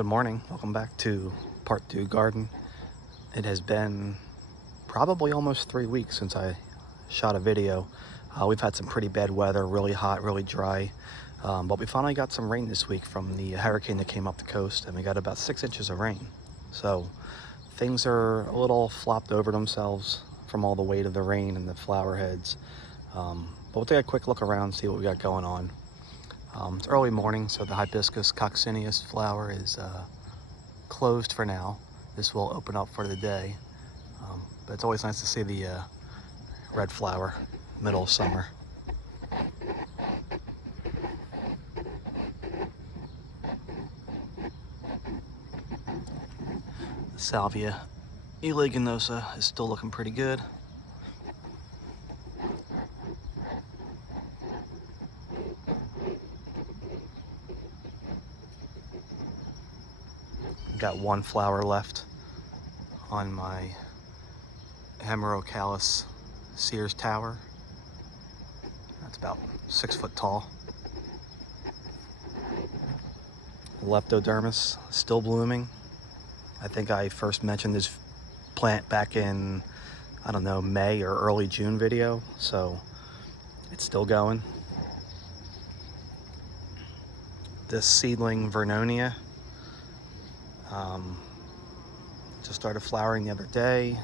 Good morning. Welcome back to Part 2 Garden. It has been probably almost 3 weeks since I shot a video. We've had some pretty bad weather, really hot, really dry. But we finally got some rain this week from the hurricane that came up the coast, and we got about 6 inches of rain. So things are a little flopped over themselves from all the weight of the rain and the flower heads. But we'll take a quick look around, see what we got going on. It's early morning, so the hibiscus coccineus flower is closed for now. This will open up for the day. But it's always nice to see the red flower, middle of summer. Salvia eleginosa is still looking pretty good. Got one flower left on my Hemerocallis Sears tower. That's about 6 foot tall. Leptodermis still blooming. I think I first mentioned this plant back in, I don't know, May or early June video, so it's still going. This seedling Vernonia just started flowering the other day.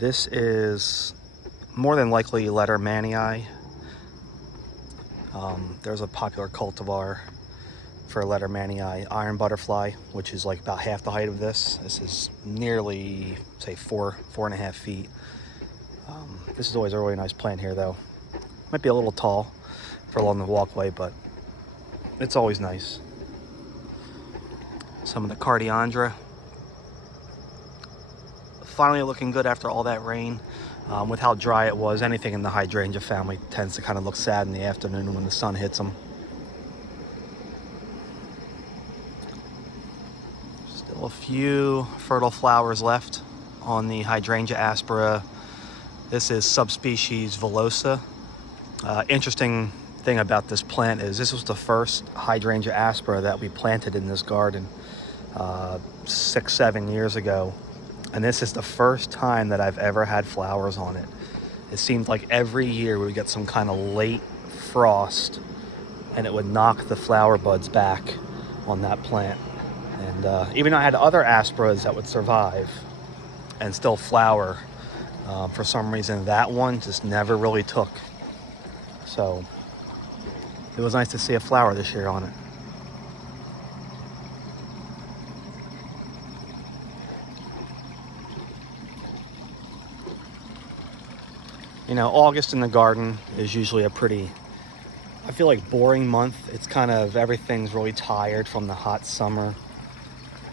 This is more than likely Lettermanii. There's a popular cultivar for Lettermanii, iron butterfly, which is like about half the height of this. This is nearly, say, 4.5 feet. This is always a really nice plant here, though. Might be a little tall for along the walkway, but it's always nice. Some of the Cardiandra, finally looking good after all that rain. With how dry it was, anything in the hydrangea family tends to kind of look sad in the afternoon when the sun hits them. Still a few fertile flowers left on the Hydrangea aspera. This is subspecies Villosa. Interesting thing about this plant is this was the first Hydrangea aspera that we planted in this garden 6-7 years ago, and this is the first time that I've ever had flowers on it. It seemed like every year we would get some kind of late frost and it would knock the flower buds back on that plant. And even though I had other asperas that would survive and still flower, for some reason that one just never really took. So it was nice to see a flower this year on it. You know, August in the garden is usually a pretty, I feel like, boring month. It's kind of, everything's really tired from the hot summer.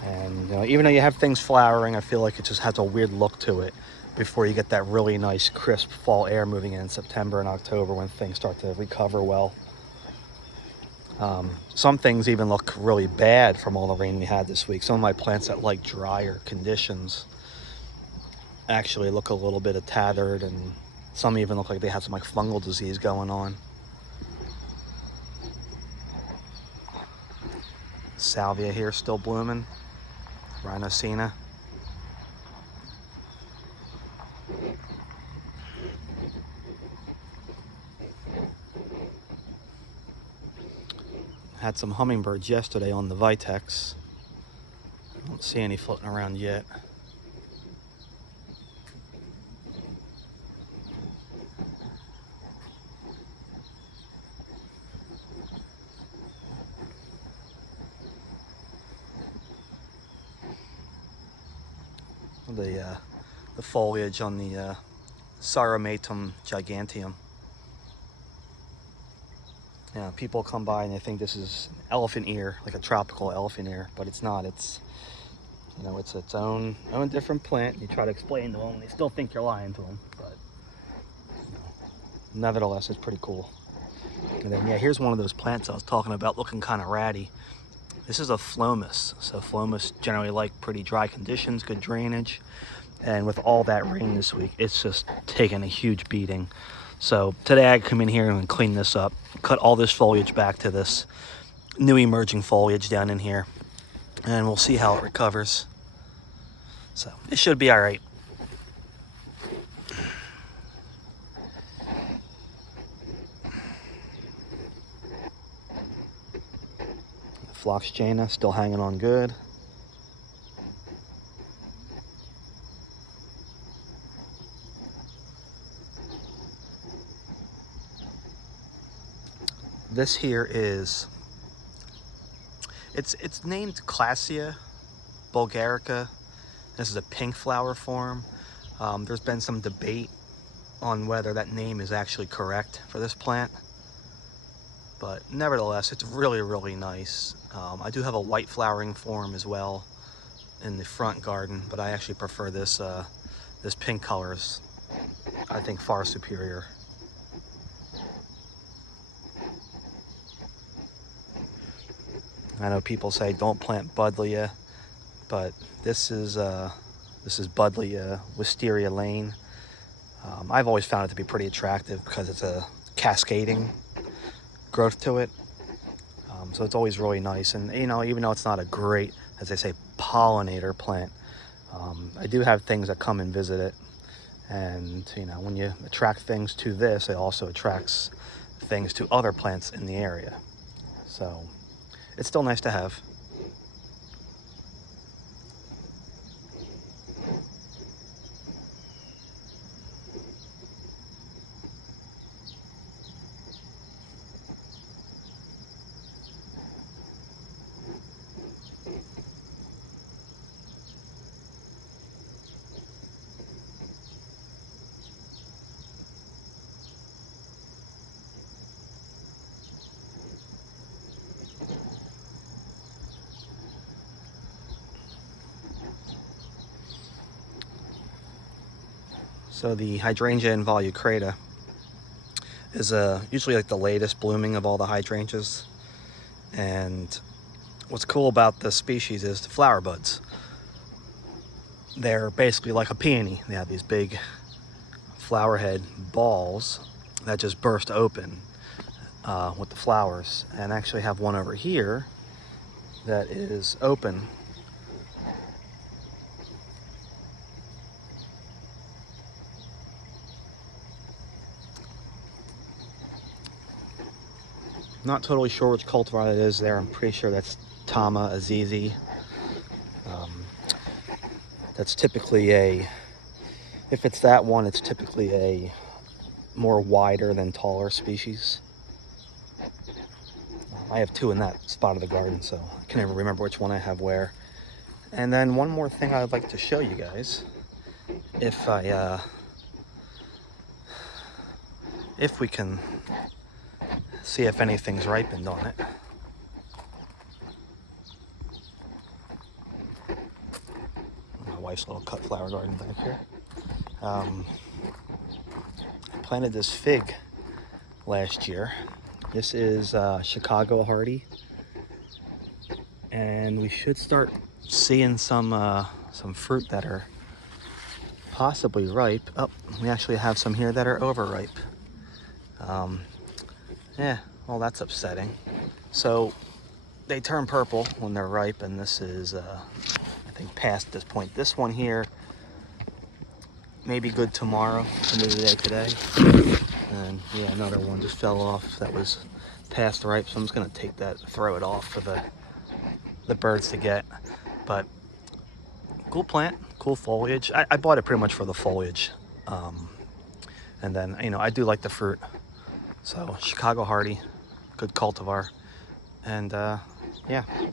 And, you know, even though you have things flowering, I feel like it just has a weird look to it before you get that really nice, crisp fall air moving in September and October when things start to recover well. Some things even look really bad from all the rain we had this week. Some of my plants that like drier conditions actually look a little bit tethered, and some even look like they have some like fungal disease going on. Salvia here still blooming. Rhinocena. Had some hummingbirds yesterday on the Vitex. I don't see any floating around yet. The foliage on the Saromatum giganteum. Yeah, people come by and they think this is elephant ear, like a tropical elephant ear, but it's not. It's, you know, it's its own different plant. You try to explain to them, and they still think you're lying to them, but you know, nevertheless, it's pretty cool. And then, yeah, here's one of those plants I was talking about looking kind of ratty. This is a Phlomis. So Phlomis generally like pretty dry conditions, good drainage. And with all that rain this week, it's just taken a huge beating. So today I come in here and clean this up, cut all this foliage back to this new emerging foliage down in here. and we'll see how it recovers. So it should be all right. Phlox still hanging on good. This here is, it's named Classia bulgarica. This is a pink flower form. There's been some debate on whether that name is actually correct for this plant, but nevertheless, it's really, really nice. I do have a white flowering form as well in the front garden, but I actually prefer this this pink color is, I think, far superior. I know people say don't plant Buddleia, but this is Buddleia Wisteria Lane. I've always found it to be pretty attractive because it's a cascading growth to it. So it's always really nice. And you know, even though it's not a great, as they say, pollinator plant, I do have things that come and visit it. And you know, when you attract things to this, it also attracts things to other plants in the area. So it's still nice to have. So the hydrangea involucrata is usually like the latest blooming of all the hydrangeas. And what's cool about this species is the flower buds. They're basically like a peony. They have these big flower head balls that just burst open with the flowers. And I actually have one over here that is open. Not totally sure which cultivar it is there. I'm pretty sure that's Tama Azizi. That's typically if it's that one, it's typically a more wider than taller species. I have two in that spot of the garden, so I can never remember which one I have where. And then one more thing I'd like to show you guys, if we can see if anything's ripened on it. My wife's little cut flower garden back here. I planted this fig last year. This is Chicago Hardy, and we should start seeing some fruit that are possibly ripe. Oh, we actually have some here that are overripe. Yeah, well, that's upsetting. So they turn purple when they're ripe, and this is, I think, past this point. This one here may be good tomorrow, end of the day today. And yeah, another one just fell off that was past ripe, so I'm just gonna take that, throw it off for the birds to get. But cool plant, cool foliage. I bought it pretty much for the foliage. And then, you know, I do like the fruit. So Chicago Hardy, good cultivar. And yeah, I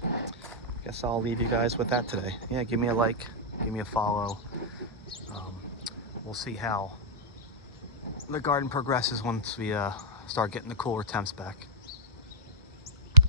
guess I'll leave you guys with that today. Yeah, give me a like, give me a follow. We'll see how the garden progresses once we start getting the cooler temps back.